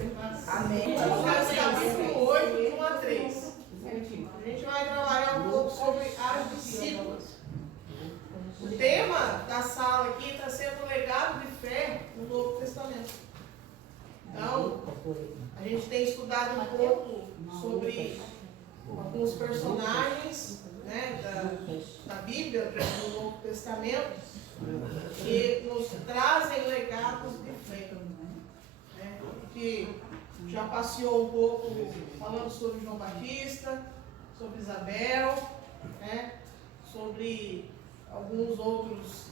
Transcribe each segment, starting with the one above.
Amém. Lucas capítulo 8, de 1 a 3. A gente vai trabalhar um pouco sobre as discípulas. O tema da sala aqui está sendo o legado de fé no Novo Testamento. Então, a gente tem estudado um pouco sobre alguns personagens, né, da Bíblia, do Novo Testamento, que nos trazem legados de fé. Né? Que já passeou um pouco falando sobre João Batista, sobre Isabel, né, sobre alguns outros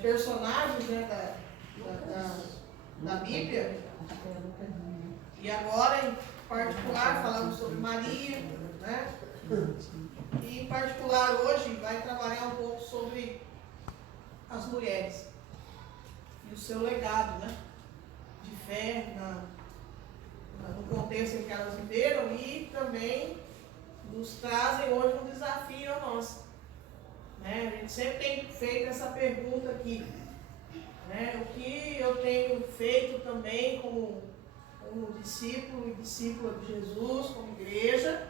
personagens, né, da Bíblia. E agora, em particular, falamos sobre Maria, né? E em particular hoje vai trabalhar um pouco sobre as mulheres e o seu legado, né, de fé no contexto em que elas viveram, e também nos trazem hoje um desafio a nós. Né? A gente sempre tem feito essa pergunta aqui, né? O que eu tenho feito também como discípulo e discípula de Jesus, como igreja,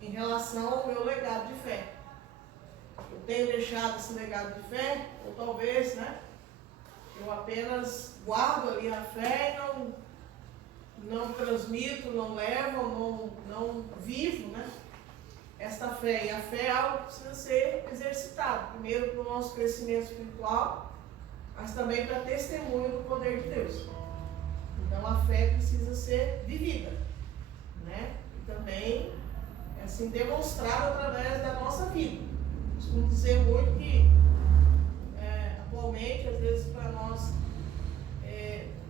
em relação ao meu legado de fé. Eu tenho deixado esse legado de fé, ou talvez, né, eu apenas guardo ali a fé e não transmito, não levo, não vivo, né, esta fé. E a fé é algo que precisa ser exercitado, primeiro para o nosso crescimento espiritual, mas também para testemunho do poder de Deus. Então a fé precisa ser vivida, né, e também assim demonstrada através da nossa vida. Costumo dizer muito que atualmente, às vezes, para nós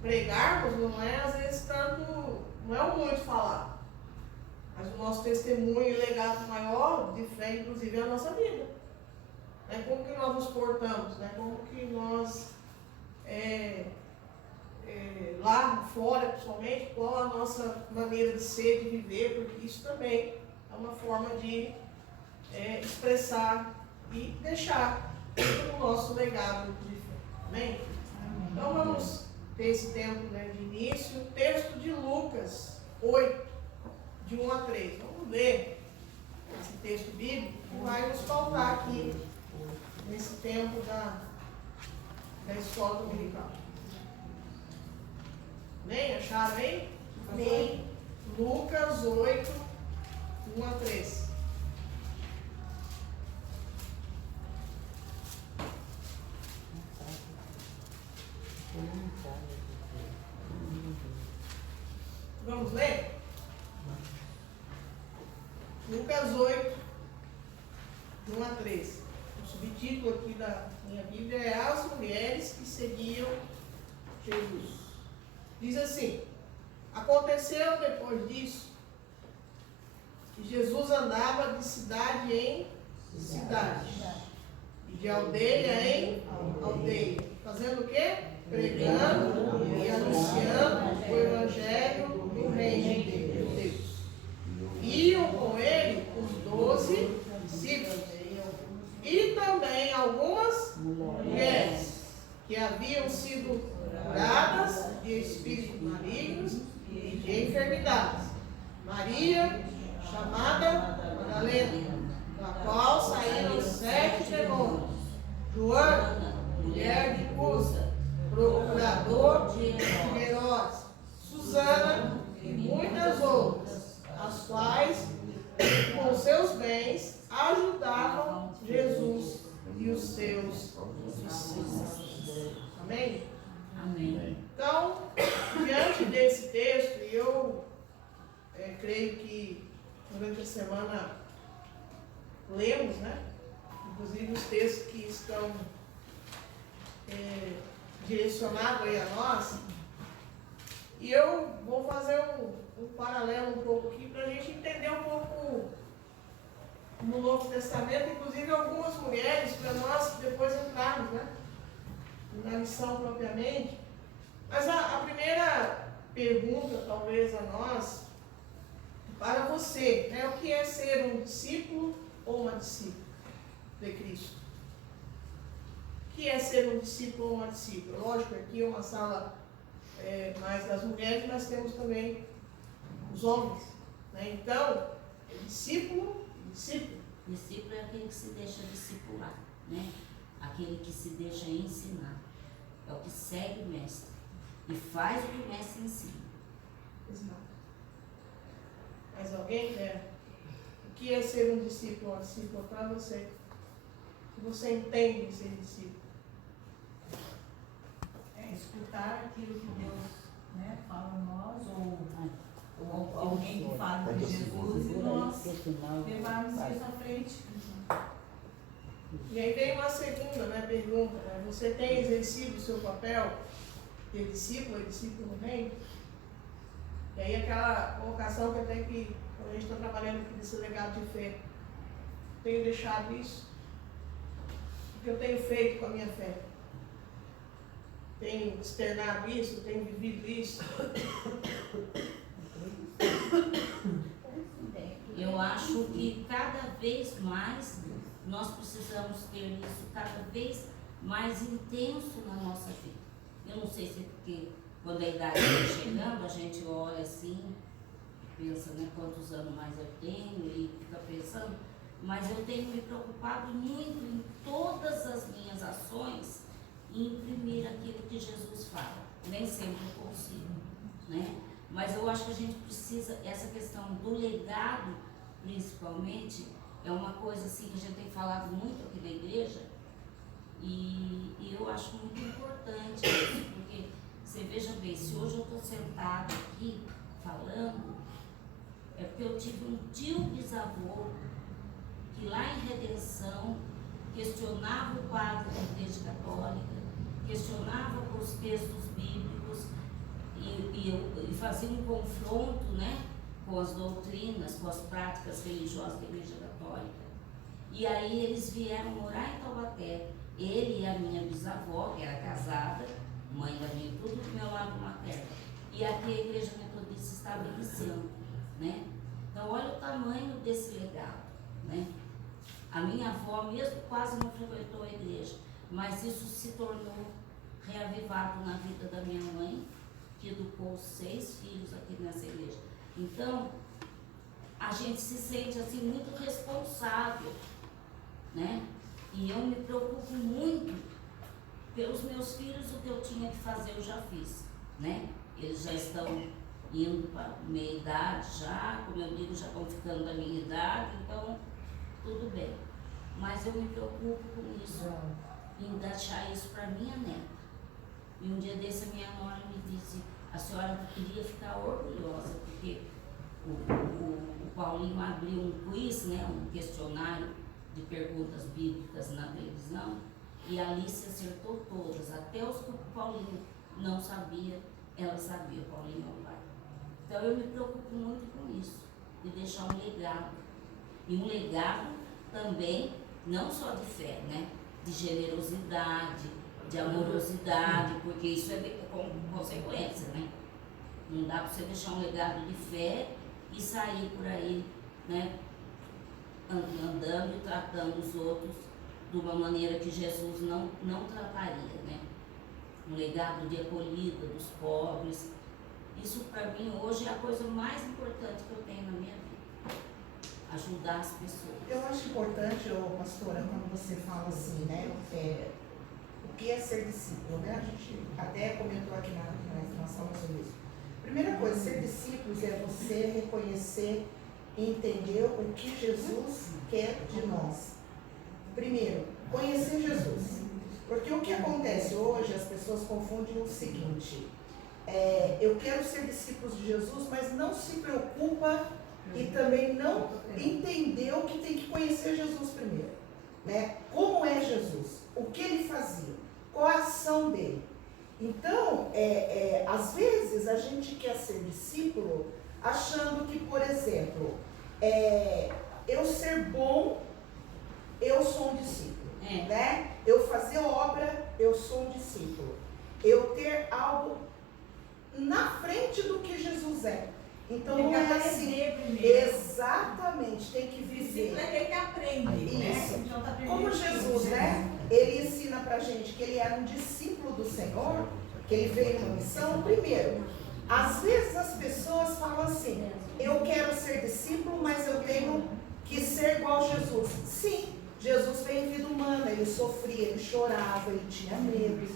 pregarmos, não é às vezes tanto, não é o muito falar, mas o nosso testemunho e legado maior de fé, inclusive, é a nossa vida. Né? Como que nós nos portamos, né? Como que nós, lá fora, principalmente, qual a nossa maneira de ser, de viver, porque isso também é uma forma de expressar e deixar o nosso legado de fé. Amém? Então vamos ter esse tempo, né, de início. Texto de Lucas 8, de 1 a 3. Vamos ler esse texto bíblico que vai nos faltar aqui nesse tempo da escola dominical. Amém? Acharam aí? Amém. Lucas 8, 1 a 3. Vamos ler? Lucas 8, 1 a 3. O subtítulo aqui da minha Bíblia é As Mulheres que Seguiam Jesus. Diz assim: aconteceu depois disso que Jesus andava de cidade em cidade e de aldeia em aldeia, fazendo o quê? Pregando e anunciando o evangelho do reino de Deus. Iam com ele os 12 discípulos e também algumas mulheres que haviam sido curadas de espíritos malignos e de enfermidades. Maria, chamada Madalena, da qual saíram 7 demônios. Joana, mulher de Cusa, procurador de Herodes, Susana e muitas outras, as quais, com seus bens, ajudavam Jesus e os seus discípulos. Amém? Amém. Então, diante desse texto, e eu creio que durante a semana lemos, né? Inclusive os textos que estão direcionados aí a nós. E eu vou fazer um paralelo um pouco aqui para a gente entender um pouco no Novo Testamento, inclusive algumas mulheres, para nós depois entrarmos, né, na lição propriamente. Mas a primeira pergunta, talvez, a nós, para você, né, o que é ser um discípulo ou uma discípula de Cristo? O que é ser um discípulo ou uma discípula? Lógico, aqui é uma sala mas das mulheres nós temos também os homens. Né? Então, discípulo e discípulo. Discípulo é aquele que se deixa discipular, né? Aquele que se deixa ensinar. É o que segue o mestre e faz o que o mestre ensina. Exato. Mais alguém quer? O que é ser um discípulo? Um discípulo para você. O que você entende de ser discípulo? É escutar aquilo que Deus, né, fala a nós, ou alguém que fala de Jesus, e nós levarmos isso à frente. E aí vem uma segunda, né, pergunta. Né? Você tem exercido o seu papel de discípulo e discípulo no reino? E aí aquela colocação que até que quando a gente está trabalhando aqui nesse legado de fé, tenho deixado isso? O que eu tenho feito com a minha fé? Tenho externado isso? Tenho vivido isso? Eu acho que cada vez mais nós precisamos ter isso cada vez mais intenso na nossa vida. Eu não sei se é porque quando a idade vai chegando, a gente olha assim, pensa, né, quantos anos mais eu tenho e fica pensando, mas eu tenho me preocupado muito em todas as minhas ações em imprimir aquilo que Jesus fala. Nem sempre eu consigo, né? Mas eu acho que a gente precisa, essa questão do legado, principalmente, é uma coisa assim que a gente tem falado muito aqui na igreja e eu acho muito importante isso, porque você veja bem, se hoje eu estou sentada aqui falando, é porque eu tive um tio bisavô que lá em Redenção questionava o padre da Igreja Católica, questionava os textos bíblicos e fazia um confronto, né, com as doutrinas, com as práticas religiosas da Igreja Católica. E aí eles vieram morar em Taubaté, ele e a minha bisavó, que era casada, mãe da minha, tudo do meu lado materno. E aqui a Igreja Metodista estava iniciando, né? Então olha o tamanho desse legado, né? A minha avó mesmo quase não frequentou a igreja, mas isso se tornou reavivado na vida da minha mãe, que educou 6 filhos aqui nessa igreja. Então, a gente se sente assim muito responsável, né? E eu me preocupo muito pelos meus filhos, o que eu tinha que fazer eu já fiz, né? Eles já estão indo para meia idade já, como eu digo, já estão ficando da minha idade, então tudo bem. Mas eu me preocupo com isso, em deixar isso para minha neta. E um dia desse a minha nora me disse, a senhora queria ficar orgulhosa, porque o Paulinho abriu um quiz, né, um questionário de perguntas bíblicas na televisão, e a Alice acertou todas, até os que o Paulinho não sabia, ela sabia, o Paulinho é o pai. Então eu me preocupo muito com isso, de deixar um legado. E um legado também, não só de fé, né, de generosidade, de amorosidade, porque isso é com consequência, né? Não dá para você deixar um legado de fé e sair por aí, né, andando e tratando os outros de uma maneira que Jesus não trataria, né? Um legado de acolhida dos pobres. Isso para mim hoje é a coisa mais importante que eu tenho na minha vida. Ajudar as pessoas. Eu acho importante, pastora, quando você fala assim, né? O que é ser discípulo, né? A gente até comentou aqui na informação sobre isso. Primeira coisa, ser discípulos é você reconhecer e entender o que Jesus quer de nós. Primeiro, conhecer Jesus. Porque o que acontece hoje, as pessoas confundem o seguinte, eu quero ser discípulos de Jesus, mas não se preocupa e também não entendeu que tem que conhecer Jesus primeiro, né? Como é Jesus? O que ele fazia? Qual a ação dele? Então, às vezes a gente quer ser discípulo achando que, por exemplo, eu ser bom, eu sou um discípulo, né? Eu fazer obra, eu sou um discípulo. Eu ter algo na frente do que Jesus é. Então tem não que é assim. primeiro. Exatamente, tem que viver. Discípulo é aquele que aprende, Isso. né? Então, tá Como Jesus, né? Ele ensina pra gente que ele era um discípulo do Senhor. que ele veio numa missão, primeiro, às vezes as pessoas falam assim, eu quero ser discípulo, mas eu tenho que ser igual a Jesus. Sim, Jesus veio em vida humana, ele sofria, ele chorava, ele tinha medo.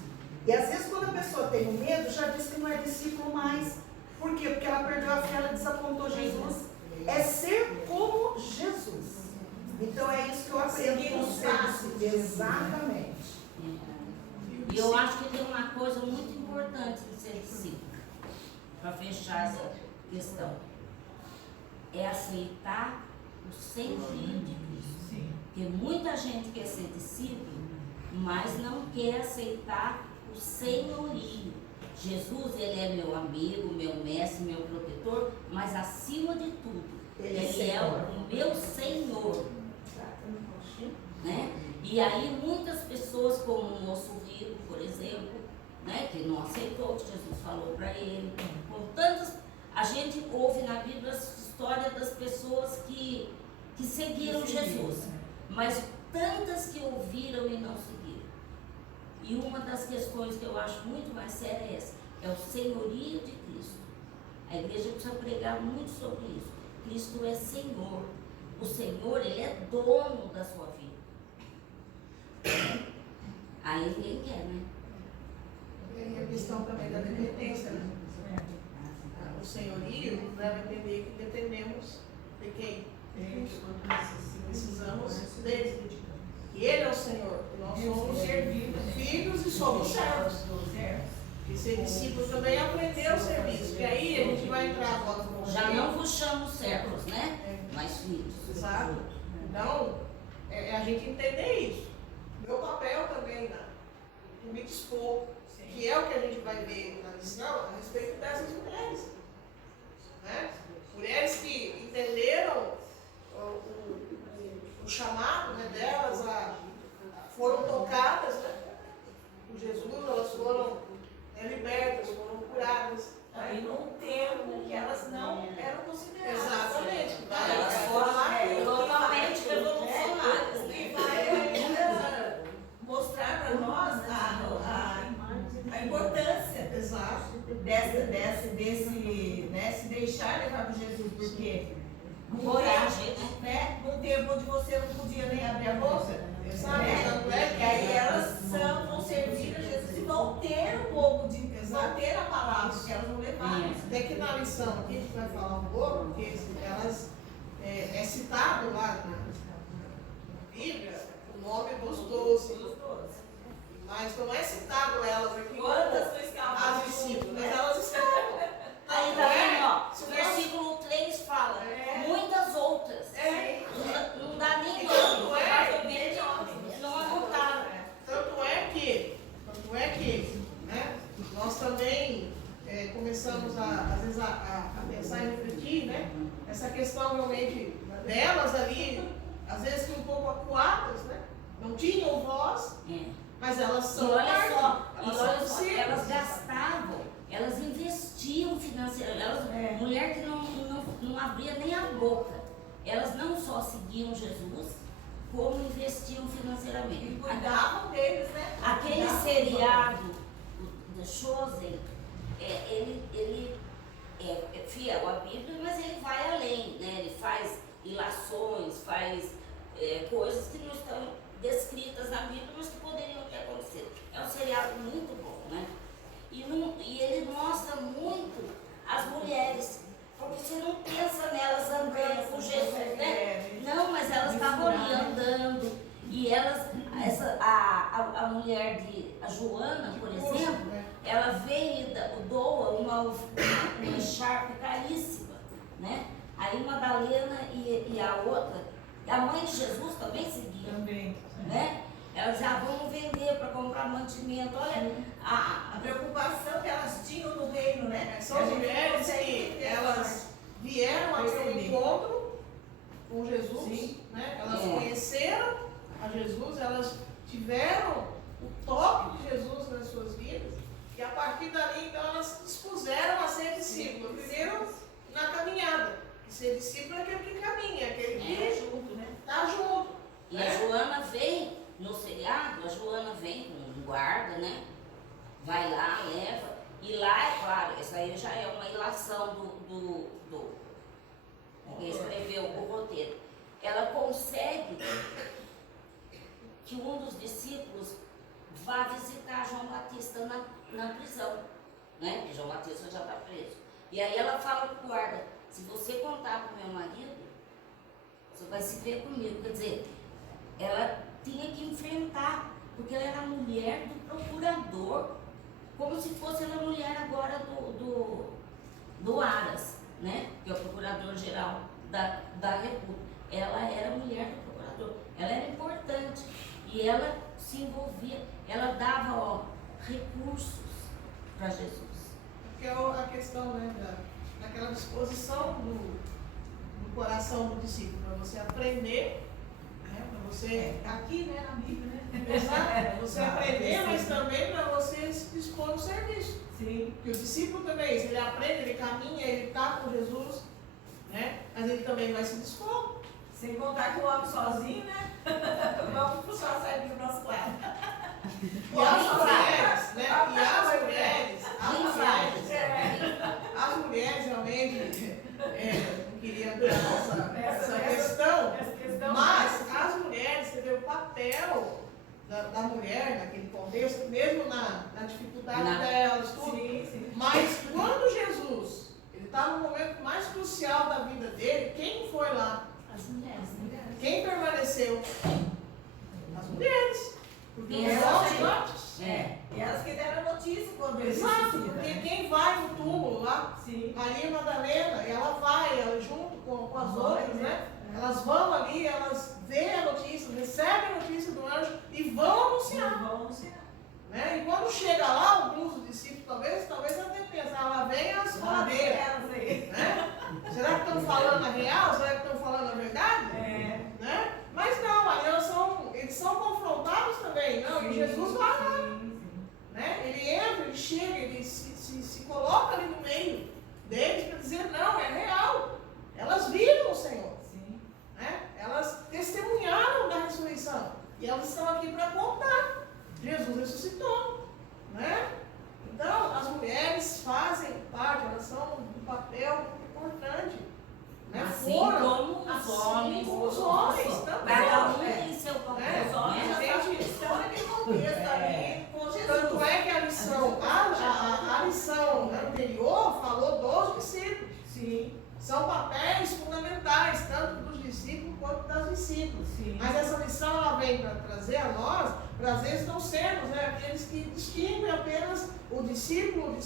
E às vezes quando a pessoa tem o medo, já diz que não é discípulo mais. Por quê? Porque ela perdeu a fé, ela desapontou Jesus. É ser como Jesus. Então é isso que eu aprendo com os passos. Exatamente. E eu acho que tem uma coisa muito importante em ser discípulo, para fechar essa questão. É aceitar o senhorio de Cristo. Porque muita gente quer ser discípulo, mas não quer aceitar o senhorio. Jesus, ele é meu amigo, meu mestre, meu protetor, mas acima de tudo, ele é o meu Senhor. Né? E aí muitas pessoas, como o moço rico, por exemplo, né, que não aceitou o que Jesus falou para ele, com tantas, a gente ouve na Bíblia a história das pessoas que seguiram Jesus, mas tantas que ouviram e não seguiram. E uma das questões que eu acho muito mais séria é essa, é o senhorio de Cristo. A igreja precisa pregar muito sobre isso. Cristo é Senhor. O Senhor, ele é dono da sua vida. Aí ninguém quer, né? E a questão também da dependência, né? O senhorio nos leva a entender que dependemos de quem? Precisamos dele. E ele é o Senhor. Nós somos filhos e somos servos. E ser discípulo também é aprender o serviço. E aí a gente vai entrar agora no Já não vos chamo servos, né? Mas filhos. Exato. Então, é a gente entender isso. Meu papel também, me dispor, que é o que a gente vai ver na lição a respeito dessas mulheres. Né? Mulheres que entenderam o chamado, né, delas, foram tocadas, né, por Jesus, elas foram libertas, foram curadas. Aí num tempo que elas não eram consideradas. Exatamente. Elas foram totalmente revolucionárias. E vai mostrar para nós a importância desse, né, se deixar levar por Jesus, porque Coragem, né, num tempo onde você não podia nem abrir a boca, Exato. né, e aí elas vão servir a Jesus e vão ter um pouco de, vão ter a palavra, que elas vão levar. Até que na lição aqui a gente vai falar um pouco, porque elas é citado lá na Bíblia o nome dos 12. Mas não é citado elas aqui as discípulas, mas elas estavam. Aí tá vendo, ó, o versículo 3 fala, muitas outras. Não dá nem nome, provavelmente não anotaram. Tanto é que né, nós também começamos às vezes a pensar e refletir, né? Essa questão realmente delas ali, às vezes um pouco acuadas, né? Não tinham voz, mas elas são. E olha só, elas gastavam, elas investiam financeiramente, mulher que não abria nem a boca. Elas não só seguiam Jesus, como investiam financeiramente. E cuidavam deles, né? Aquele seriado, o The Chosen, ele é fiel à Bíblia, mas ele vai além, né? Ele faz ilações, faz coisas que não estão descritas na Bíblia, mas que poderiam ter acontecido. É um seriado muito bom, né? E ele mostra muito as mulheres, porque você não pensa nelas andando com Jesus, né? Não, mas elas estavam ali andando, e elas, a mulher a Joana, por exemplo, ela veio e doa uma echarpe caríssima, né? Aí Madalena e a outra, a mãe de Jesus também seguia, né? Elas já vão vender para comprar mantimento. Olha A preocupação que elas tinham no reino, né? São mulheres que elas vieram a ter um encontro com Jesus, né? Elas conheceram a Jesus, elas tiveram o toque de Jesus nas suas vidas, e a partir dali, então, elas se dispuseram a ser discípulos. Primeiro, na caminhada. E ser discípulo é aquele que caminha, aquele que está junto. E a Joana vem, no seriado, a Joana vem com um guarda, né? vai lá, leva, e lá é claro, essa aí já é uma ilação do que escreveu o roteiro. Ela consegue que um dos discípulos vá visitar João Batista na prisão, né? Porque João Batista já está preso. E aí ela fala para o guarda, se você contar para o meu marido, você vai se ver comigo. Quer dizer, ela tinha que enfrentar, porque ela era a mulher do procurador, como se fosse ela a mulher agora do Aras, né? Que é o procurador-geral da República. Ela era a mulher do procurador, ela era importante e ela se envolvia, ela dava recursos para Jesus. Que é a questão, né, daquela disposição do coração do discípulo, para você aprender, né, para você... Aqui, né, na Bíblia, né? Exato, para você aprender, mas também para você se dispor no serviço. Sim. Porque o discípulo também é isso, ele aprende, ele caminha, ele está com Jesus, né, mas ele também vai se dispor. Sem contar que o homem sozinho, né? Vamos puxar a sardinha do nosso lado. E as mulheres, né, as mulheres realmente, não queria entrar nessa questão, mas as mulheres, você vê o papel da mulher naquele contexto, mesmo na dificuldade delas, tudo. Sim, sim. Mas quando Jesus, ele está no momento mais crucial da vida dele, quem foi lá? As mulheres. Quem permaneceu? As mulheres. Porque E os elas homens que- antes. E elas que deram notícia quando eles Exato, suicidam, porque né? quem vai no túmulo lá, Sim. Maria Madalena, ela vai, ela junto com as outras, né? Elas vão ali, elas veem a notícia, recebem a notícia do anjo e vão anunciar. Né? E quando chega lá, alguns dos discípulos talvez até pensar, lá vem as faladeiras. Né? Será que estão falando a real? Será que estão falando a verdade? Né? Mas não, ali eles são confrontados também, não, e Jesus vai lá. Né? Ele entra, ele chega, ele se coloca ali no meio deles para dizer, não, é real. Elas viram o Senhor. Né? Elas testemunharam da ressurreição. E elas estão aqui para contar. Jesus ressuscitou. Né? Então, as mulheres fazem parte, elas são um papel importante. Né? Assim Foram, como os os homens. homens também. Cada um tem seu papel. Né? Os homens né? já estão naquele contexto ali com Jesus. Tanto é que a lição anterior falou dos discípulos. Sim, São papéis fundamentais, tanto dos discípulos quanto das discípulas. sim. Mas essa lição ela vem para trazer a nós, para às vezes não sermos, né, aqueles que distinguem apenas o discípulo.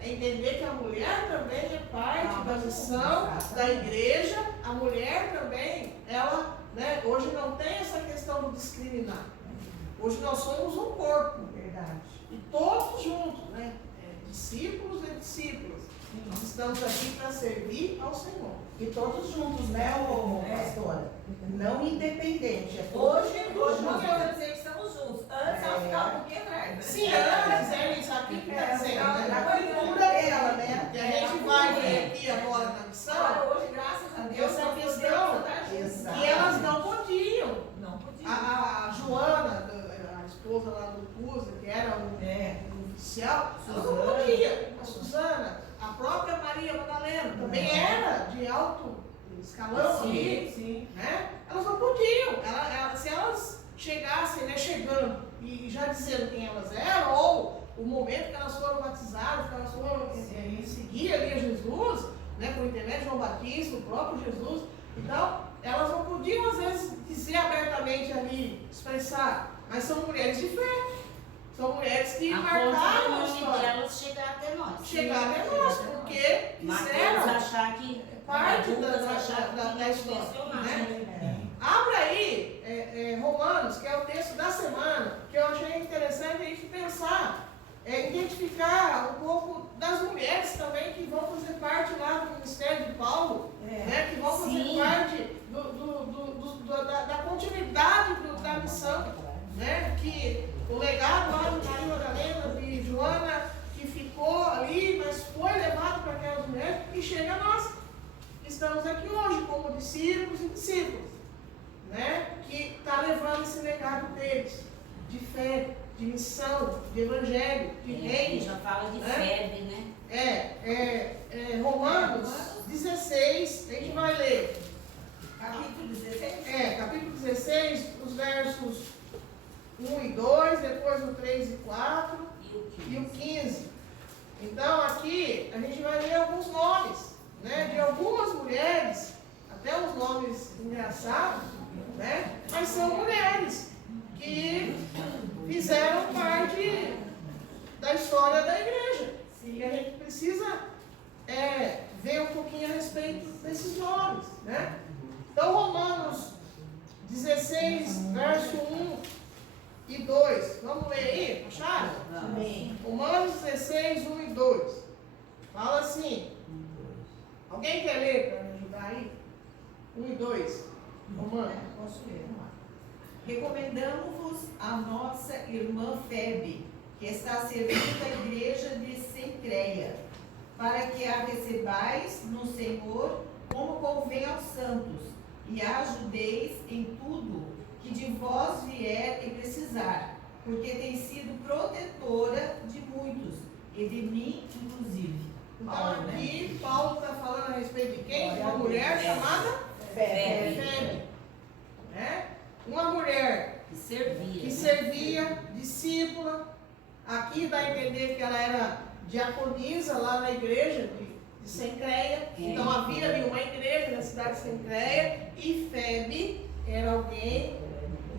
É entender que a mulher também é parte da missão da igreja. A mulher também, ela, né, hoje não tem essa questão do discriminar. Hoje nós somos um corpo. Verdade. E todos juntos, né? Discípulos e discípulas. Nós estamos aqui para servir ao Senhor. E todos juntos, né, pastora? Não independente. É Hoje todos nós juntos. podemos dizer que estamos juntos. Antes ela ficava um pouquinho atrás. Né? Sim, antes é isso aqui que está dizendo, Na né? cultura dela, né? E a gente vai ver aqui agora na missão, Hoje, graças a Deus, essa nós questão, podemos estar juntos. Exato. que elas não podiam. Não podia. A Joana, a esposa lá do Cusa, que era o oficial, ela não Suzana. podia. A Suzana, a própria Maria Madalena, também era de alto escalão ali. Sim. Né? Elas não podiam. Se elas chegassem, né, chegando e já dizendo quem elas eram, ou o momento que elas foram batizadas, que elas foram seguir ali a Jesus, né, por intermédio de João Batista, o próprio Jesus, então elas não podiam às vezes dizer abertamente ali, expressar, mas são mulheres de fé. São mulheres que A marcaram ponto a do nome história. delas chegar até nós. Chegar até nós, porque Mateus fizeram achar que parte Lucas da achar que da ia história. mencionar, Né? né? Abra aí Romanos, que é o texto da semana, que eu achei interessante a gente pensar, identificar um pouco das mulheres também que vão fazer parte lá do ministério de Paulo, né, que vão fazer Sim. parte da continuidade da missão, né, que o legado lá de Maria Madalena, de Joana, que ficou ali, mas foi levado para aquelas mulheres e chega a nós. Estamos aqui hoje como discípulos e discípulas, né, que está levando esse legado deles, de fé, de missão, de evangelho, de reino. Já fala de febre, né? Romanos 16, a gente vai ler. Capítulo 16? Capítulo 16, os versos 1 e 2, depois o 3 e 4 e o 15. Então aqui a gente vai ler alguns nomes, né, de algumas mulheres, até uns nomes engraçados, né, mas são mulheres que fizeram parte da história da igreja. E a gente precisa ver um pouquinho a respeito desses nomes, né? Então, Romanos 16, verso 1 e 2. Vamos ler aí? Acharam? Amém. Romanos 16, 1 e 2. Fala assim. Alguém quer ler para me ajudar aí? 1 e 2. Romanos. Posso ler? Vamos lá. Recomendamos-vos a nossa irmã Febe, que está servindo a igreja de Cencreia, para que a recebais no Senhor como convém aos santos, e a ajudeis em tudo que de vós vier e precisar, porque tem sido protetora de muitos, e de mim inclusive. Então Paulo, aqui Paulo está falando a respeito de quem? Uma mulher chamada Febe. Né? Uma mulher Que que servia, discípula. Aqui dá a entender que ela era diaconisa lá na igreja de Cencreia. Então havia ali uma igreja na cidade de Cencreia e Febe era alguém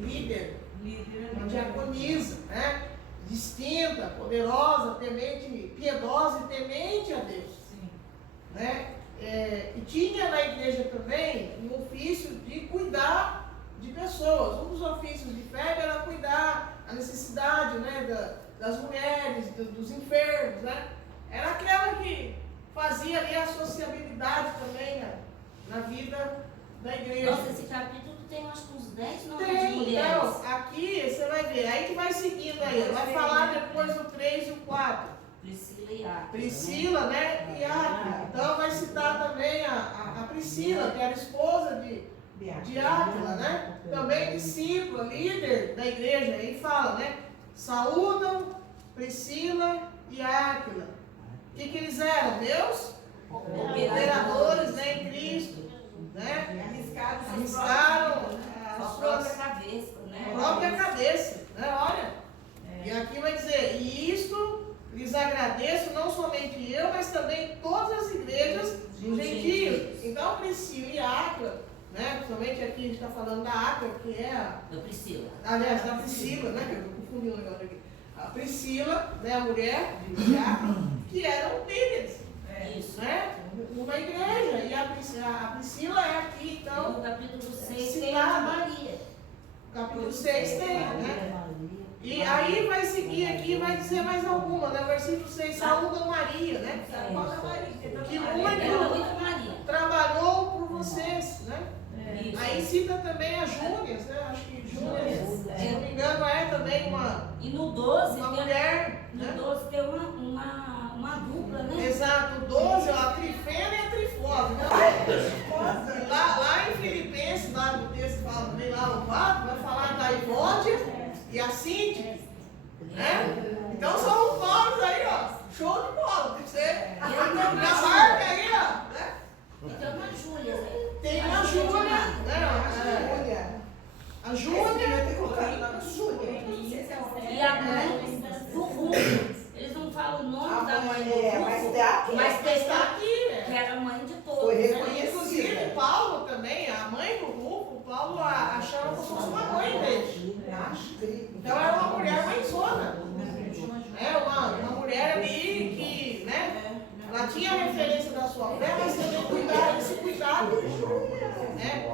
líder, uma diaconisa, né? Distinta, poderosa, temente, piedosa e temente a Deus. Sim. Né? E tinha na igreja também um ofício de cuidar de pessoas. Um dos ofícios de Febe era cuidar a necessidade, né, das mulheres, dos enfermos, né? Era aquela que fazia ali a sociabilidade também, né, na vida da igreja. Nossa, esse capítulo tem acho que uns 10 nomes de Tem, mulheres. então, aqui você vai ver, aí que vai seguindo aí, vai falar depois do 3 e o 4. Priscila e Áquila. Priscila, né? E Áquila. Então vai citar também a Priscila, que era esposa de Áquila, né? Também discípula, líder da igreja. Aí fala, né? Saúdam Priscila e Áquila. O que eles eram? Deus? Operadores, né, em Cristo. Né? Arriscaram Sua a própria sua cabeça, né? própria cabeça. Né? Olha. E aqui vai dizer, e isto lhes agradeço, não somente eu, mas também todas as igrejas dos gentios. Então, Priscila e Áquila, né? Somente aqui a gente está falando da Áquila, que é Da Priscila. aliás, da Priscila, né? Que eu confundi o negócio aqui. A Priscila, né? A mulher de Áquila, que eram líderes, Isso. né? Uma igreja. E a Priscila é aqui, então, No capítulo 6 citada. tem a Maria. capítulo 6 tem, né? E aí vai seguir aqui, vai dizer mais alguma, né? Versículo 6, saúda Maria, né? Que Ela é muito muito Maria. trabalhou por vocês, né? Isso. Aí cita também as Júnias, né? Acho que Júnias, se não me engano, é também E no 12 uma tem, mulher, no né? 12 tem uma dupla, né? Exato, 12, ó, a Trifena e a Trifosa. Então, lá em Filipenses, lá no texto fala também, lá no 4, vai falar da Ivódia e a Cíntia, né? Então são os nomes aí, ó, show de bola, tem que ser na marca aí, ó, né? E tem uma Júlia, né? Tem a Júlia, né? A Júlia, E a mãe do Rufo. Eles não falam o nome da mãe do Rufo, mas tem está aqui, que era mãe de todos. Foi né? reconhecida. Inclusive, Paulo também, a mãe do Rufo, Paulo achava como se fosse uma mãe dele. Então era uma mulher mãezona. É uma mulher ali que, né? Ela tinha a referência da sua fé, mas também cuidava, esse cuidado. Né?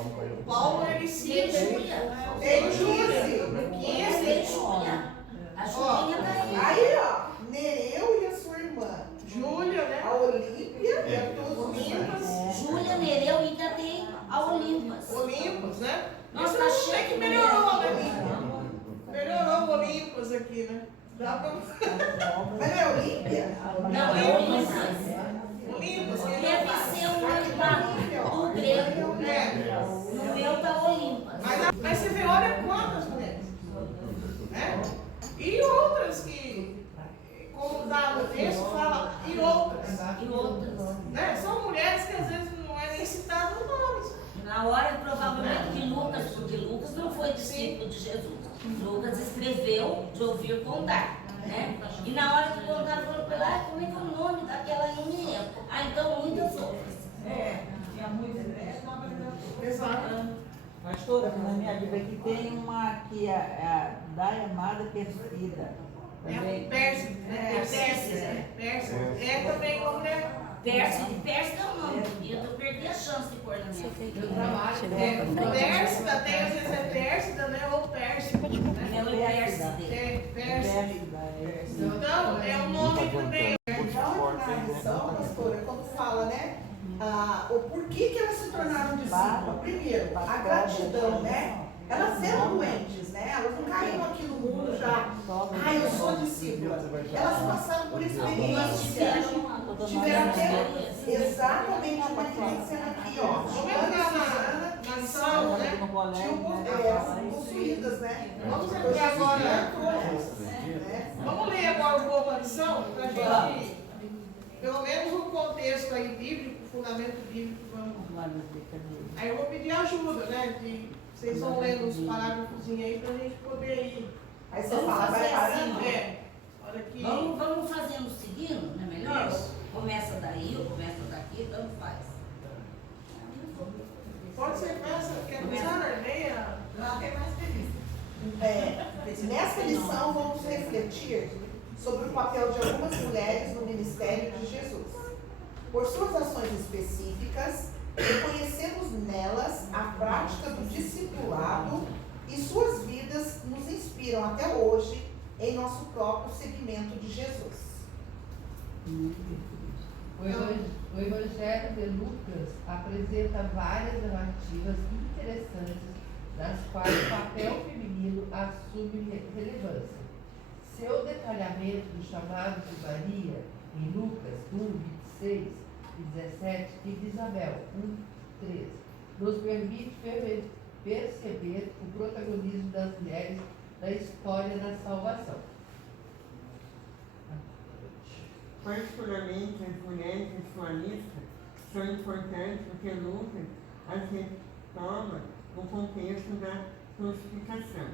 Paulo, ele cita em Júlia, no 15, Júlia. A Julinha tá aí. Aí, ó, Nereu e a sua irmã. Júlia, né? A Olímpia e a Olimpas, Júlia, Nereu e ainda tem a Olimpas. Olimpas, né? Nossa, Nossa, tá achei cheio que de melhorou, mulher. né? Melhorou o Olimpas aqui, né? Dá pra... Mas não é Olímpia? Não, é Olimpas. Olimpas, Deve ser uma do grego. né? No meu tá Olimpas. Mas você vê, olha quantas mulheres. Né? E outras que estudar no texto, fala e outras. E outras. Né? São mulheres que às vezes não é nem citado o nome. Na hora, provavelmente, que Lucas, porque Lucas não foi discípulo de Jesus. Lucas escreveu de ouvir contar. Né? E na hora que contaram, falou para ela, como é que é o nome daquela menina? Ah, então muitas outras. Tinha muitas, nova literatura. Exato. Pastora, na minha Bíblia aqui tem uma aqui, a Dai Amada Persida. É Pérsia. Pérsia. É também uma mulher. Pérsia é o nome bonito, eu perdi a chance de pôr na minha vida. Pérsida, tem às vezes é Pérsida, né? Ou Pérsia. É o Pérsida. É Pérsia. Persida. Então, é um nome também. Então, na lição, pastora, quando fala, né? O porquê que elas se tornaram discípulas. Primeiro, a gratidão, né? Elas eram doentes, né? Elas não caíram aqui no mundo já. Eu sou discípula. Elas passaram por experiência. Tiveram até exatamente uma experiência aqui, ó. Vamos entrar na lição, né? Tinham possuídas, né? Vamos entrar agora. Vamos ler agora um pouco a lição, para a gente, pelo menos o contexto aí bíblico, o fundamento bíblico. Vamos. Aí eu vou pedir ajuda, né? Vocês vão lendo os parágrafos aí para a gente poder ir. Aí você Vamos fala, vai fazer assim, parando? Olha aqui. Vamos fazendo seguindo, não é melhor? Isso. Começa daí, ou começa daqui, tanto faz. Pode ser, quer começar, leia. Lá é mais feliz. Nessa lição, vamos refletir sobre o papel de algumas mulheres no ministério de Jesus. Por suas ações específicas, reconhecemos nelas a prática do discipulado e suas vidas nos inspiram até hoje em nosso próprio seguimento de Jesus. O Evangelho de Lucas apresenta várias narrativas interessantes nas quais o papel feminino assume relevância. Seu detalhamento do chamado de Maria, em Lucas 1, 26 e 17, e de Isabel 1, 13, nos permite perceber o protagonismo das mulheres na história da salvação. Particularmente as mulheres de sua lista são importantes porque Lucas as retoma no contexto da crucificação.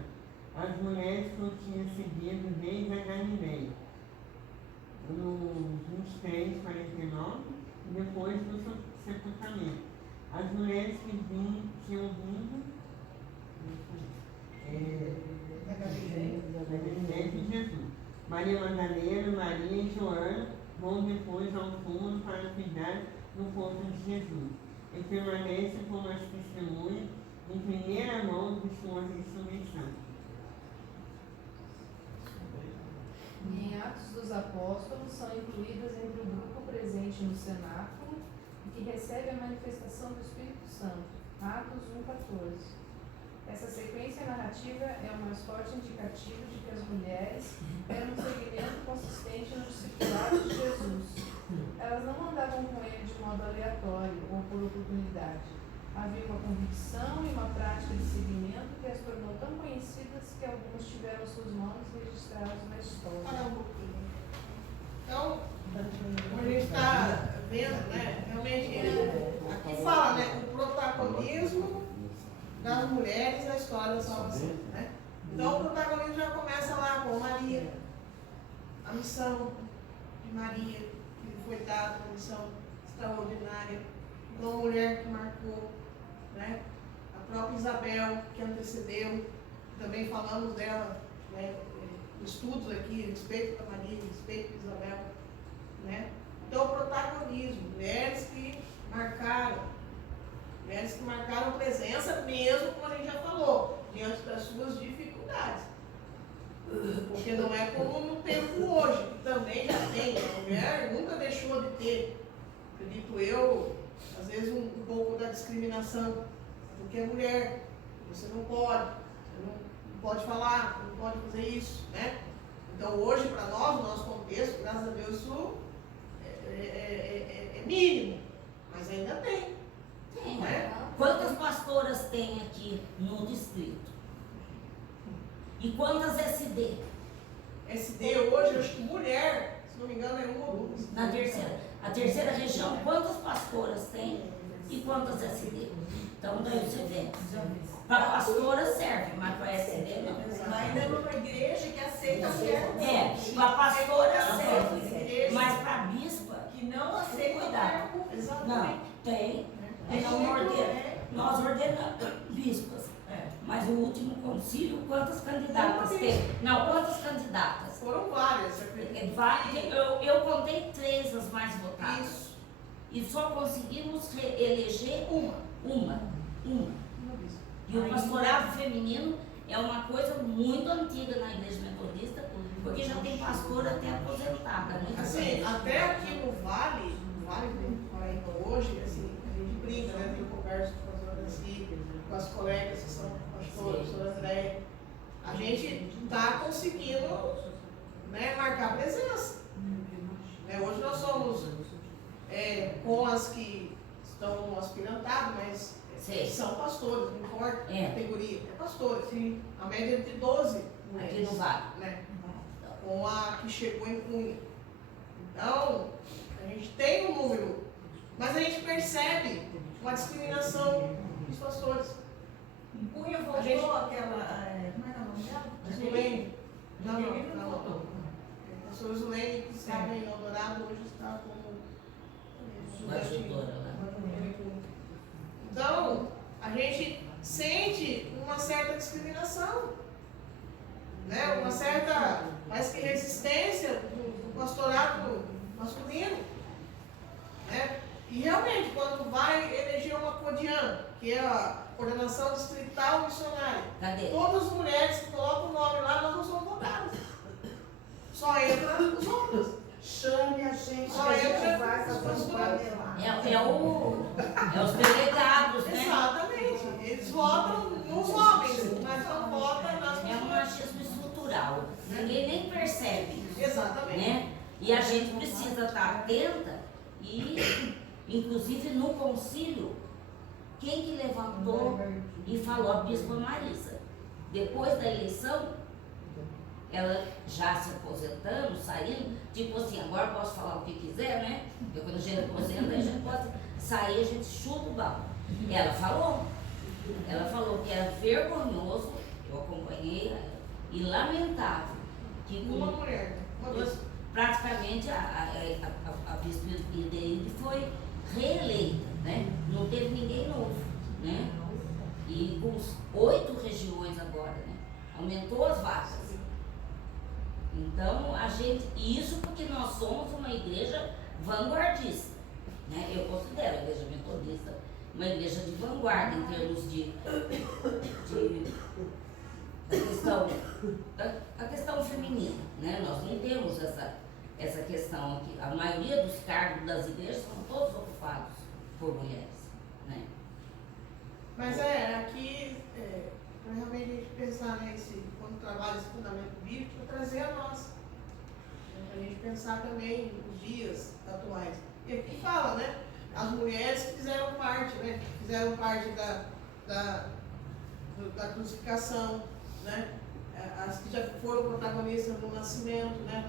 As mulheres que o tinham seguido desde a Galileia, no 23, 49, e depois do sepultamento. As mulheres que tinham vindo da Galileia de Jesus. Maria Madalena, Maria e Joana vão depois ao túmulo para cuidar do corpo de Jesus e permanecem como as testemunhas em primeira mão de sua ressurreição. Em Atos dos Apóstolos são incluídas entre o grupo presente no cenáculo e que recebe a manifestação do Espírito Santo. Atos 1,14. Essa sequência narrativa é o mais forte indicativo de que as mulheres eram um segmento consistente no discipulado de Jesus. Elas não andavam com ele de modo aleatório ou por oportunidade. Havia uma convicção e uma prática de seguimento que as tornou tão conhecidas que algumas tiveram seus nomes registrados na história. Então, como a gente está vendo, né? Realmente, aqui fala, né? O protagonismo das mulheres na história da salvação, né? Então, o protagonismo já começa lá com Maria, a missão de Maria, que foi dada, uma missão extraordinária, uma mulher que marcou, né? A própria Isabel, que antecedeu, também falamos dela, né? Estudos aqui a respeito da Maria, a respeito de Isabel, né? Então, o protagonismo, mulheres que marcaram presença, mesmo como a gente já falou, diante das suas dificuldades. Porque não é como no tempo hoje, que também já tem. A mulher nunca deixou de ter, acredito eu, às vezes um pouco da discriminação. Porque é mulher, você não pode falar, não pode fazer isso, né? Então hoje, para nós, no nosso contexto, graças a Deus, isso é mínimo, mas ainda tem. Tem. Né? Quantas pastoras tem aqui no distrito? E quantas SD? SD hoje, acho que mulher, se não me terceira região, quantas pastoras tem e quantas SD? Então daí você vê. Para pastora serve, mas para SD não. Ainda é uma igreja que aceita mulher. Para pastora serve, mas para bispa, Que não aceita cuidado. mulher. Não, tem. Nós ordenamos bispas. Mas o último concílio, quantas candidatas teve? Não, quantas candidatas? Foram várias, acredito. Eu contei 3 as mais votadas. Isso. E só conseguimos eleger uma. E o pastorado feminino é uma coisa muito antiga na igreja metodista, porque já tem pastora até aposentada, né? Assim, até aqui no Vale do Paraíba hoje, assim, a gente brinca, né? Tem conversa com a pastora Nancy, com as colegas que são pastoras, a pastora Andréia. A gente está conseguindo, né, marcar presença. Né? Hoje nós somos com as que estão no aspirantado, mas são pastores, não importa a categoria, é pastor, sim. A média é de 12 Aqui no Vale. né? Com a que chegou em Cunha. Então, a gente tem um número, mas a gente percebe uma discriminação dos pastores. Em Cunha voltou aquela. Como é que é o nome dela? Zulene. Não. A pastora Zulene, que estava em Eldorado, hoje está como Ajudora lá. Então, a gente sente uma certa discriminação, né? Uma certa, mais que resistência do pastorado masculino, né? E realmente, quando vai eleger uma CODIAN, que é a Coordenação Distrital Missionária, Cadê? todas as mulheres que colocam o nome lá, nós não somos votadas. Só entra os homens. Chame a gente, Só que a gente entra vai os fazer um pastores. lá. É os delegados, né? Exatamente. Eles votam nos homens, mas não votam nas É um machismo estrutural. Ninguém nem percebe, Exatamente. né? E a gente precisa estar atenta e, inclusive, no concílio, quem que levantou e falou? A bispa Marisa. Depois da eleição, ela já se aposentando, saindo, tipo assim, agora eu posso falar o que quiser, né? Porque quando a gente aposenta, a gente pode sair, a gente chuta o balão. Ela falou que era vergonhoso, eu acompanhei ela, e lamentável, que Uma mulher. praticamente a bispa Ideide foi reeleita, né? Não teve ninguém novo, né? E com 8 regiões agora, né? Aumentou as vagas. Então, isso porque nós somos uma igreja vanguardista, né? Eu considero a igreja metodista uma igreja de vanguarda em termos da questão feminina, né? Nós não temos essa questão aqui. A maioria dos cargos das igrejas são todos ocupados por mulheres, né? Mas aqui, para realmente a gente pensar quando trabalha esse fundamento bíblico, para trazer a nossa. Para a gente pensar também nos dias atuais. E aqui fala, né? As mulheres que fizeram parte, né? Fizeram parte da crucificação, né? As que já foram protagonistas do nascimento, né?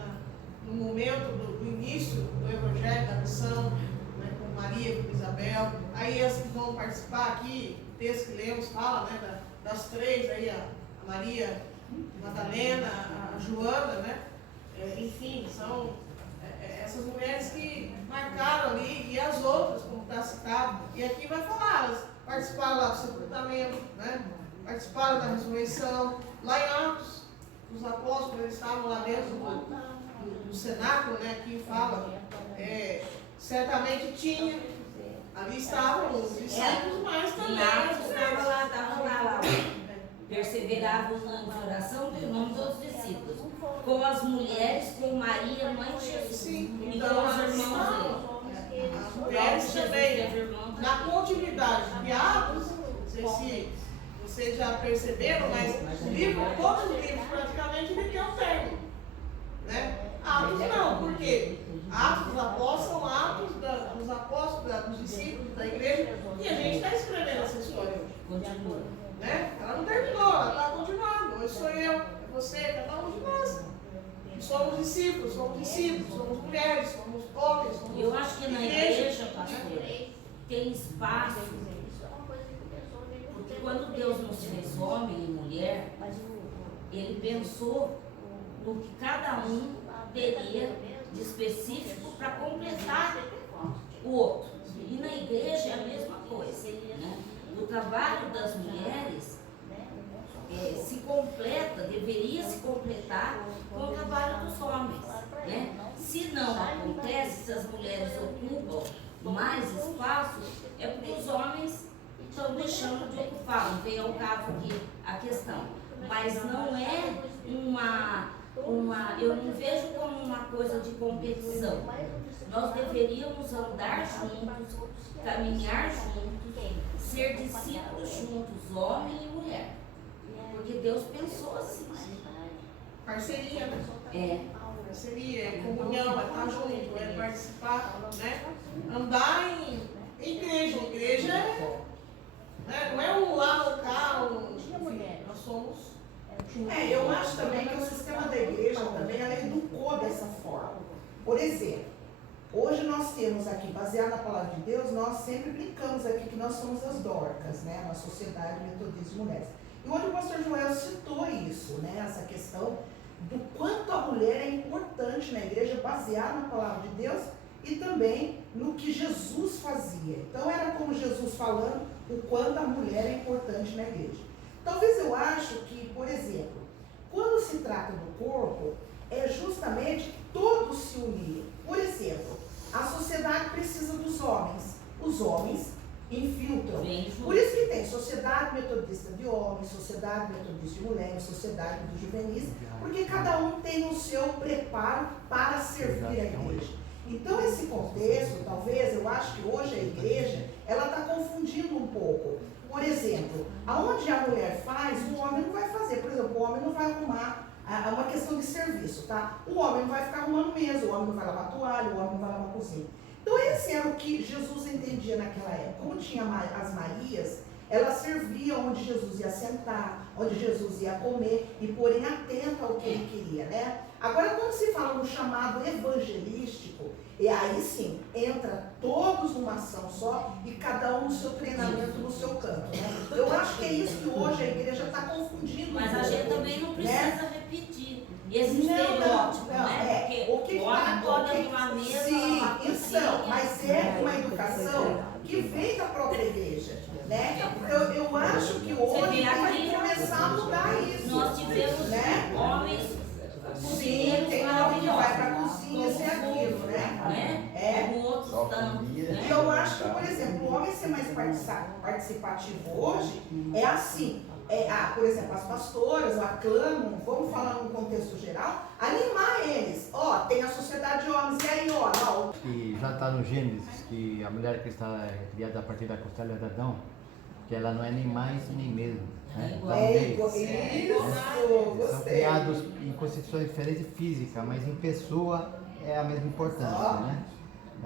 No momento do início do Evangelho, da missão, né? Com Maria, com Isabel. Aí as que vão participar aqui, o texto que lemos fala, né? Das 3, aí a Maria Madalena, a Joana, né? Enfim, são essas mulheres que marcaram ali, e as outras, como está citado. E aqui vai falar, elas participaram lá do sepultamento, né? Participaram da ressurreição. Lá em Atos, os apóstolos, eles estavam lá dentro do cenáculo, né? Aqui fala, certamente tinha, ali estavam os discípulos, mas também Estava lá. Perseveravam na oração pelo nome dos discípulos, com as mulheres, com Maria, mãe de Jesus, Sim, e então, com os irmãos dele. as mulheres também, na continuidade de Atos, não sei se vocês já perceberam, mas o livro, todos os livros praticamente, ele tem um termo, né? Atos não, por quê? Atos dos apóstolos são atos dos apóstolos, dos discípulos da igreja, e a gente está escrevendo essa história hoje. Continua. Né? Ela não terminou, ela está continuando. Hoje sou eu, é você, cada um de nós. somos discípulos, somos mulheres, somos homens, somos Eu acho que na igreja, pastor, tem espaço, porque quando Deus nos fez homem e mulher, Ele pensou no que cada um teria de específico para completar o outro. E na igreja é a mesma coisa, né? O trabalho das mulheres se completa, deveria se completar com o trabalho dos homens, né? Se não acontece, se as mulheres ocupam mais espaço, é porque os homens estão deixando de ocupar. Não vem ao caso aqui a questão. Mas não é eu não vejo como uma coisa de competição. Nós deveríamos andar juntos, caminhar juntos, ser discípulos juntos, homem e mulher. Porque Deus pensou assim. parceria, né? Parceria, é comunhão, é estar junto, é participar, né? Andar em igreja. Igreja não é um lá no carro, nós somos juntos. Eu acho também que o sistema da igreja também, ela educou dessa forma. Por exemplo, hoje nós temos aqui, baseado na palavra de Deus, nós sempre brincamos aqui que nós somos as Dorcas, né? Uma sociedade metodista de mulheres. E hoje o pastor Joel citou isso, né? Essa questão do quanto a mulher é importante na igreja, baseado na palavra de Deus e também no que Jesus fazia. Então era como Jesus falando o quanto a mulher é importante na igreja. Talvez eu acho que, por exemplo, quando se trata do corpo, é justamente todos se unirem. Por exemplo, a sociedade precisa dos homens. Os homens infiltram. Por isso que tem sociedade metodista de homens, sociedade metodista de mulheres, sociedade dos juvenis, porque cada um tem o seu preparo para servir a igreja. Então esse contexto, talvez, eu acho que hoje a igreja, ela está confundindo um pouco. Por exemplo, aonde a mulher faz, o homem não vai fazer. Por exemplo, o homem não vai arrumar, é uma questão de serviço, tá? O homem não vai ficar arrumando mesa, o homem não vai lavar toalha, o homem não vai lavar cozinha. Então esse era o que Jesus entendia naquela época. Como tinha as Marias, elas serviam onde Jesus ia sentar, onde Jesus ia comer e porém atento ao que ele queria, né? Agora, quando se fala no chamado evangelístico, e aí sim, entra todos numa ação só e cada um no seu treinamento, no seu canto, né? Eu acho que é isso que hoje a igreja está confundindo. Mas a gente também não precisa repetir esse Não, estereótipo, né? Porque o homem pode arrumar mesa, sim, lavar cozinha. então, mas é uma educação que vem da própria igreja, né? Então eu acho que hoje tem que começar a mudar isso. Nós tivemos, né? Homens Sim, tem homem que vai para a cozinha, isso e aquilo, né? Como outros tantos, né? E eu acho que, por exemplo, o homem ser mais participativo hoje é assim. Por exemplo, as pastoras, o aclamam, vamos falar num contexto geral, animar eles. Tem a sociedade de homens, e aí, não. Que já está no Gênesis, que a mulher que está criada a partir da costela de Adão, que ela não é nem mais nem menos. Né? São criados em constituições diferentes física, mas em pessoa é a mesma importância, né?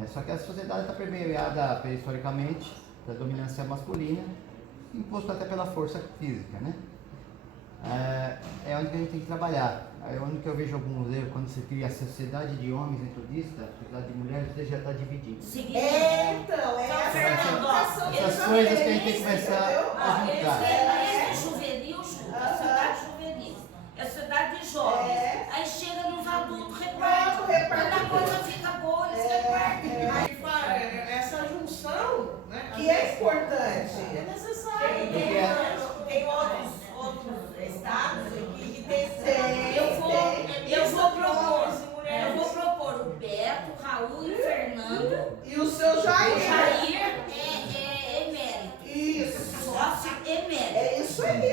Só que a sociedade está permeada historicamente da dominância masculina, imposto até pela força física, né? É onde que a gente tem que trabalhar. É onde que eu vejo alguns erros, quando você cria a sociedade de homens metodistas, a sociedade de mulheres, você já está dividindo. Então, essas coisas que a gente tem que começar a juntar. Esse juvenil, a sociedade juvenil, é a sociedade de jovens. Aí chega nos adultos, reparte. Quando a coisa fica boa, eles repartem. Essa junção, né? Que é importante. É necessário. Tem outros estados aqui que tem. Eu vou propor o Beto, o Raul e o Fernando. E o seu Jair. O Jair é emérito. Isso. Sócio emérito. É isso aí.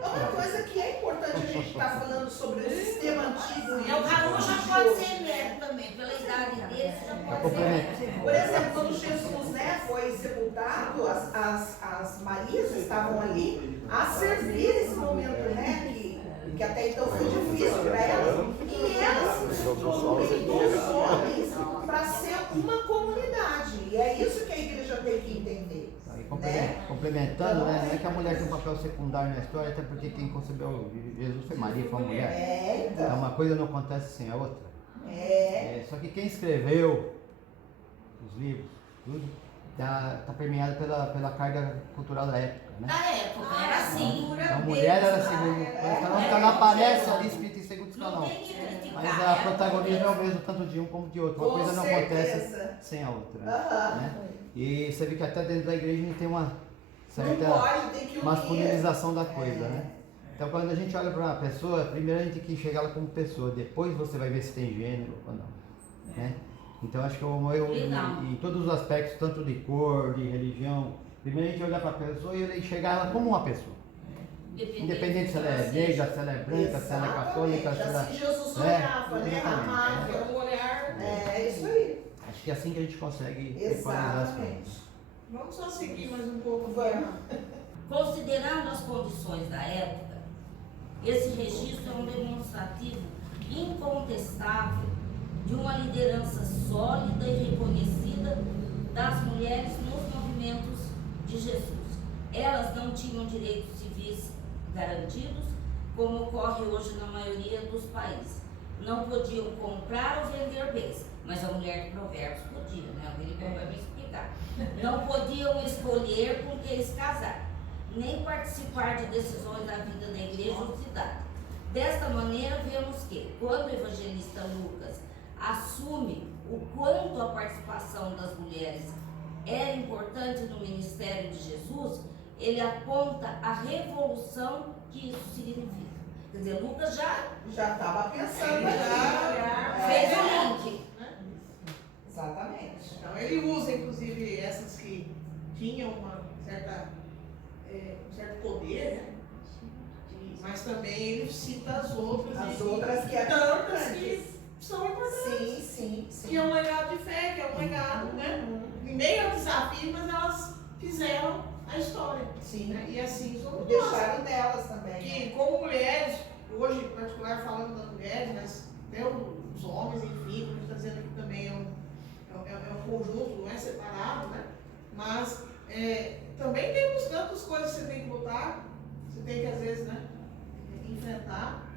Uma coisa que é importante a gente estar falando sobre o sistema antigo. O Raul já pode ser emérito também, pela idade dele, já pode ser. Por exemplo, quando Jesus, foi sepultado, as Marias estavam ali a servir esse momento, que até então foi difícil para elas. E elas convidou os homens para ser uma comunidade. E é isso que a igreja tem que entender. Complementando, Então, né? Não é que a mulher tem um papel secundário na história, até porque quem concebeu Jesus foi Maria, foi a mulher. Então então. uma coisa não acontece sem a outra. É. Só que quem escreveu os livros, tudo, tá permeado pela carga cultural da época, né? Na época era assim. A mulher era segundo escalão, ela aparece ali escrito em segundo Não escalão. tem que criticar. Mas a protagonismo é o mesmo tanto de um como de outro. Uma Com coisa não certeza. acontece sem a outra. Aham. Né? E você vê que até dentro da igreja a gente tem uma Não certa pode, tem que unir. masculinização da coisa, né? Então quando a gente olha para uma pessoa, primeiro a gente tem que enxergar ela como pessoa, depois você vai ver se tem gênero ou não. Né? Então acho que Legal. em todos os aspectos, tanto de cor, de religião, primeiro a gente olhar para a pessoa e enxergar ela como uma pessoa. Independente se ela é negra, se ela é branca, se ela é católica, se ela Assim Jesus é. olhava, né? Exatamente. Amava. É um olhar. É isso aí. Acho que é assim que a gente consegue equalizar as coisas. Exatamente. Vamos só seguir mais um pouco. Vamos. Considerando as condições da época, esse registro é um demonstrativo incontestável de uma liderança sólida e reconhecida das mulheres nos movimentos de Jesus. Elas não tinham direitos civis garantidos, como ocorre hoje na maioria dos países. Não podiam comprar ou vender bens, mas a mulher de Provérbios podia, né? O Felipe vai me explicar. Não podiam escolher com quem se casar, nem participar de decisões da vida da igreja ou cidade. Desta maneira, vemos que, quando o evangelista Lucas assume o quanto a participação das mulheres era importante no ministério de Jesus, ele aponta a revolução que isso significa. Quer dizer, Lucas já estava pensando Já fez o link. Exatamente. Então ele usa, inclusive, essas que tinham uma certa, um certo poder, né? Mas também ele cita as outras. As outras que tantas que são importantes. Sim. Que é um legado de fé, que é um legado, né? Em meio ao desafio, mas elas fizeram a história. Sim. Né? E assim somos nós. Deixaram delas também. Que como mulheres, hoje em particular falando das mulheres, mas até os homens, enfim, como a gente está dizendo aqui também é um conjunto, não é separado, né? Mas também temos tantas coisas que você tem que lutar, você tem que às vezes, né, enfrentar,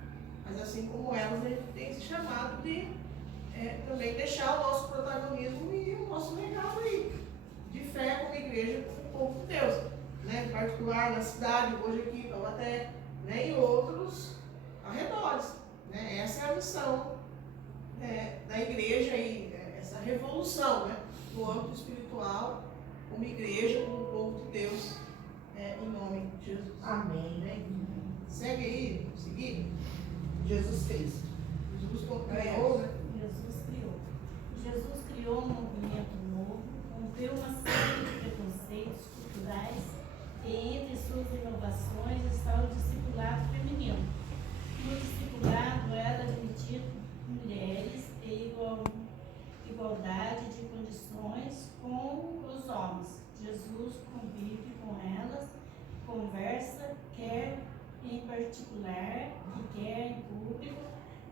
mas assim como elas, a gente tem esse chamado de também deixar o nosso protagonismo e o nosso legado aí, de fé como igreja, como povo de Deus, né? Em particular na cidade, hoje aqui, ou até, né, em outros arredores, né? Essa é a missão da igreja e essa revolução, né, no âmbito espiritual, como igreja, como povo de Deus, em nome de Jesus. Amém. Né? Segue aí, seguir. Jesus fez. Jesus criou, né? Jesus criou um movimento novo, rompeu uma série de preconceitos culturais e entre suas inovações está o discipulado feminino. No discipulado era admitido mulheres e igualdade de condições com os homens. Jesus convive com elas, conversa, quer em particular e quer em público,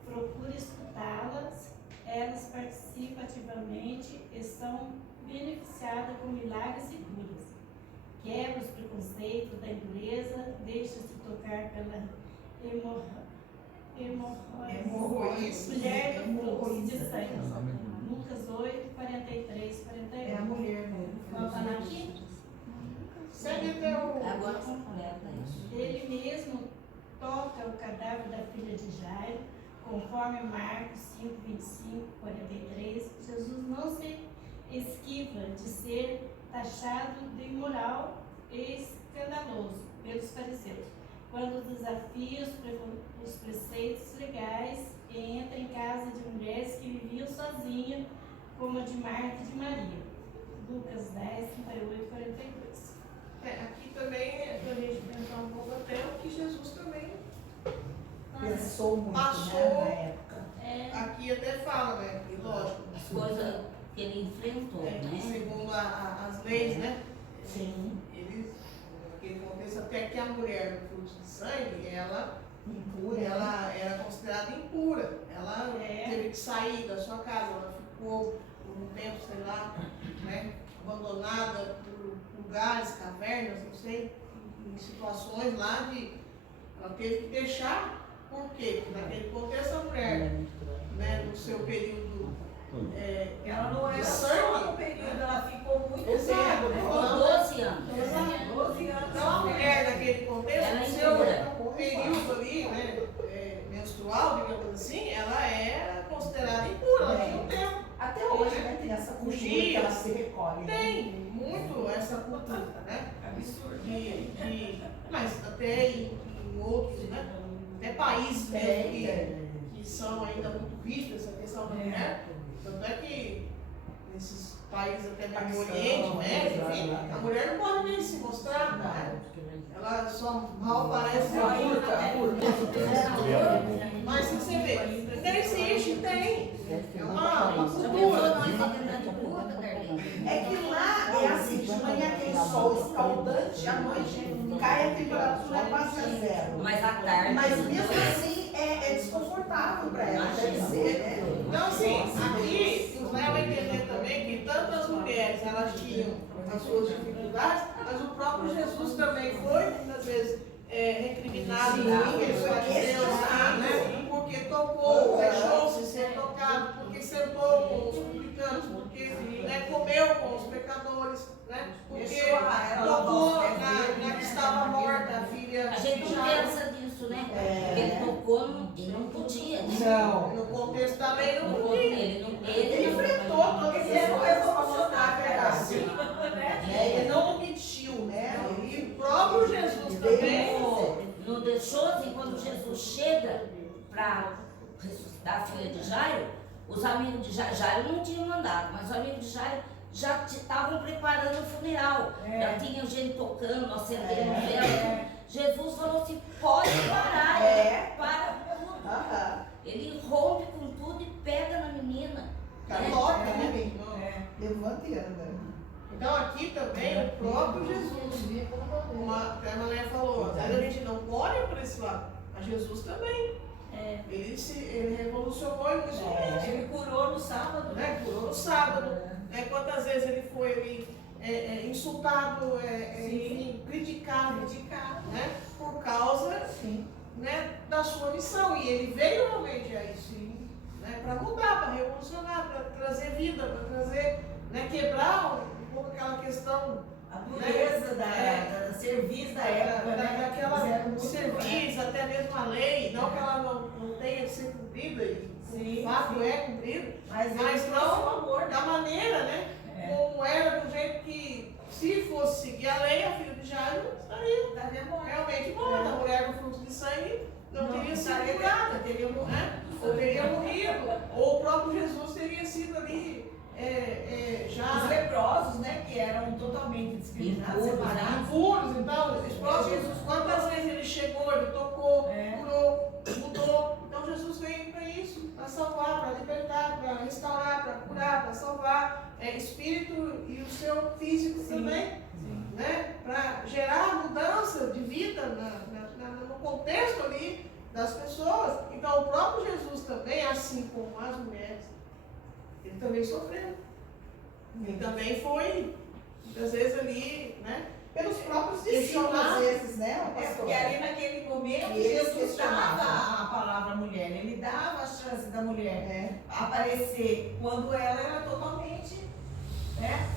procura escutá-las. Elas participam ativamente e são beneficiadas com milagres e curas. Quebra os preconceitos da impureza, deixa-se tocar pela mulher do fluxo de sangue. Lucas 8, 43, 41. É a mulher mesmo. Vamos falar aqui? Segue até o... Agora completa isso. Ele mesmo toca o cadáver da filha de Jairo, conforme Marcos 5, 25, 43, Jesus não se esquiva de ser taxado de imoral e escandaloso pelos fariseus, quando desafia os preceitos legais e entra em casa de mulheres que viviam sozinhas, como a de Marta e de Maria. Lucas 10, 38, 42. Aqui também, para a gente pensar um pouco até o que Jesus também Pensou muito, passou, né, na época. aqui até fala, né? E lógico, As coisas que ele enfrentou, né? segundo as leis, né? Sim. Naquele contexto, até que a mulher do fluxo de sangue, ela Impura. ela era considerada impura. Ela teve que sair da sua casa, ela ficou por um tempo, sei lá, né? abandonada por lugares, cavernas, não sei, em situações lá de... Ela teve que deixar, por quê? Porque naquele contexto a mulher, né, no seu período Ela não era só no período, ela ficou muito Exato, tempo, né? Por 12 anos. 12 anos. Então a mulher naquele contexto, Ela no é seu impura. período ali, né, menstrual, digamos assim, ela era considerada impura, ela tinha um tempo. Até hoje, né, tem essa cultura que ela se recolhe. né? Tem muito essa cultura, né? Absurdo. Mas até em outros, né? Até países mesmo que são ainda muito rígidos essa questão da mulher. Tanto é que nesses países até mesmo no Oriente Médio, enfim, a mulher não pode nem se mostrar, né? Ela só mal parece uma Mas se você vê, ainda existe, tem. É uma cultura. É que lá é assim, de manhã aquele sol escaldante, à noite cai a temperatura quase a zero. Mas à tarde. Mas mesmo assim é desconfortável para ela, deve ser, né? Então, assim, aqui nos leva a entender também que tanto as mulheres elas tinham as suas dificuldades, mas o próprio Jesus também foi, muitas vezes, recriminado, ele foi questionado, né? Porque tocou, deixou-se ser tocado, porque sentou com os publicanos, porque comeu com os pecadores, né? Porque tocou na que estava morta, a filha. A gente não pensa nisso, né? Porque ele tocou, não podia, né? Não. No contexto da lei não podia. Ele enfrentou todo esse revolucionário, ele não omitiu, né? E o próprio Jesus também. Não deixou, assim, quando Jesus chega para ressuscitar a filha de Jairo, os amigos de Jairo não tinham mandado, mas os amigos de Jairo já estavam preparando o funeral. Já tinha gente tocando, acendendo vela. Jesus falou assim, pode parar, para tudo. Ele rompe com tudo e pega na menina. Coloca, né, meu irmão? Levanta e anda. Então aqui também o próprio Jesus, como a Mané falou, às vezes a gente não olha por esse lado, mas Jesus também. Ele revolucionou isso mesmo. Ele curou no sábado, né? Curou no sábado. Quantas vezes ele foi ali, insultado, enfim, criticado, né? Por causa da sua missão. E ele veio realmente a isso, né? Para mudar, para revolucionar, para trazer vida, para trazer, né? Quebrar um pouco aquela questão. A dureza da serviço da época, daquela serviço, até mesmo a lei, não que ela não tenha que ser cumprida, e o fato é cumprido, mas não da maneira, né? Como era, do jeito que, se fosse seguir a lei, a filha de Jairo estaria realmente morta. A mulher do fluxo de sangue não teria sido curada, teria morrido, ou o próprio Jesus teria sido ali. Os leprosos, né, que eram totalmente discriminados, separados. Impuros, então, Jesus, quantas vezes ele chegou, ele tocou, curou, mudou. Então Jesus veio para isso, para salvar, para libertar, para restaurar, para curar, para salvar espírito e o seu físico também, né? Para gerar mudança de vida no contexto ali das pessoas. Então o próprio Jesus também, assim como as mulheres, ele também sofreu. Ele também foi, muitas vezes ali, né? Pelos próprios discípulos, às vezes, né? Porque ali naquele momento Jesus dava a palavra mulher, ele dava a chance da mulher aparecer quando ela era totalmente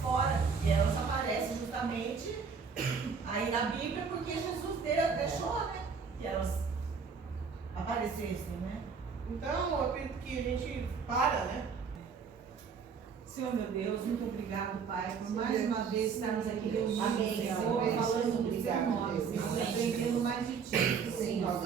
fora. E elas aparecem justamente aí na Bíblia porque Jesus deixou, né? Que elas aparecessem, né? Então, eu acredito que a gente para, né? Senhor meu Deus, muito obrigado, Pai, por mais uma vez estarmos aqui reunidos, Amém, Senhor, amém. falando do seu Obrigado, nome, Deus. Senhor, aprendendo mais de Ti, Senhor.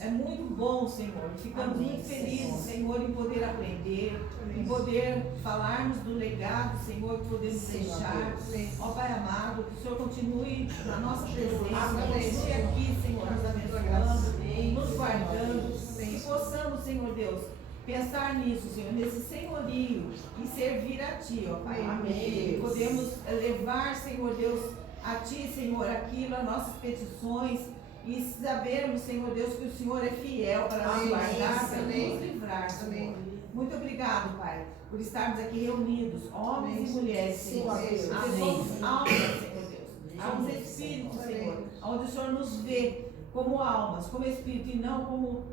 É muito bom, Senhor, ficamos muito felizes, Senhor, em poder aprender, em poder falarmos do legado, Senhor, que podemos deixar. Ó Pai amado, que o Senhor continue na nossa presença, continue aqui, Senhor, nos abençoando, nos guardando, que possamos, Senhor Deus, pensar nisso, Senhor, nesse senhorio e servir a Ti, ó Pai. Amém. Podemos levar, Senhor Deus, a Ti, Senhor, aquilo, as nossas petições e sabermos, Senhor Deus, que o Senhor é fiel para nos guardar, para nos livrar, Senhor. Muito obrigado, Pai, por estarmos aqui reunidos, homens e mulheres, Senhor. Sim, Deus. Porque somos almas, Senhor Deus. Somos espíritos, Senhor, onde o Senhor nos vê como almas, como espírito e não como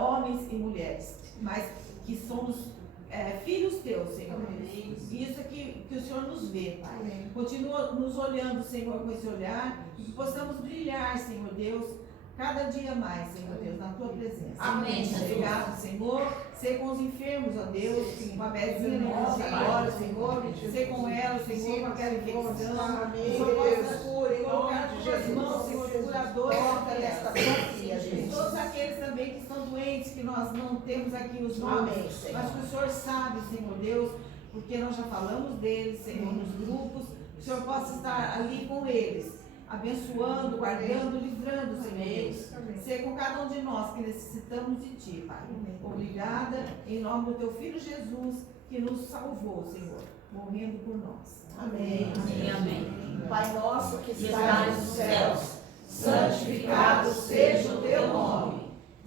homens e mulheres, mas que somos filhos teus, Senhor. Isso é que o Senhor nos vê, Pai. Amém. Continua nos olhando, Senhor, com esse olhar e que possamos brilhar, Senhor Deus, cada dia mais, Senhor Deus, na tua presença. Amém, Jesus. Obrigado, Senhor. Ser com os enfermos, ó Deus, com a Bezinha nessa agora, Senhor. Ser com ela, Senhor, com aquela infecção. Amém. O Senhor possa colocar as tuas mãos, Senhor, curadores nesta tua filha, e Jesus. todos aqueles também que estão doentes, que nós não temos aqui os nomes, Amém, Senhor. mas que o Senhor sabe, Senhor Deus, porque nós já falamos deles, Senhor, nos grupos. Que o Senhor possa estar ali com eles, abençoando, guardando, livrando, Senhor Deus. Ser com cada um de nós que necessitamos de Ti, Pai. Obrigada, em nome do Teu Filho Jesus, que nos salvou, Senhor, morrendo por nós. Amém. Amém, amém. Pai nosso que Que estás nos céus, santificado seja o teu nome.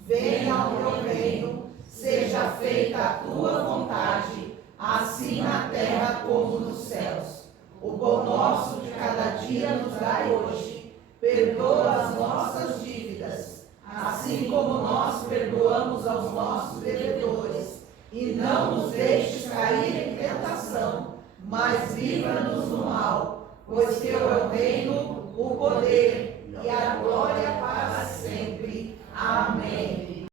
Venha o teu reino, seja feita a tua vontade, assim na terra como nos céus. O pão nosso de cada dia nos dai hoje. Perdoa as nossas dívidas, assim como nós perdoamos aos nossos devedores. E não nos deixes cair em tentação, mas livra-nos do mal, pois teu é o reino, o poder e a glória para sempre. Amém.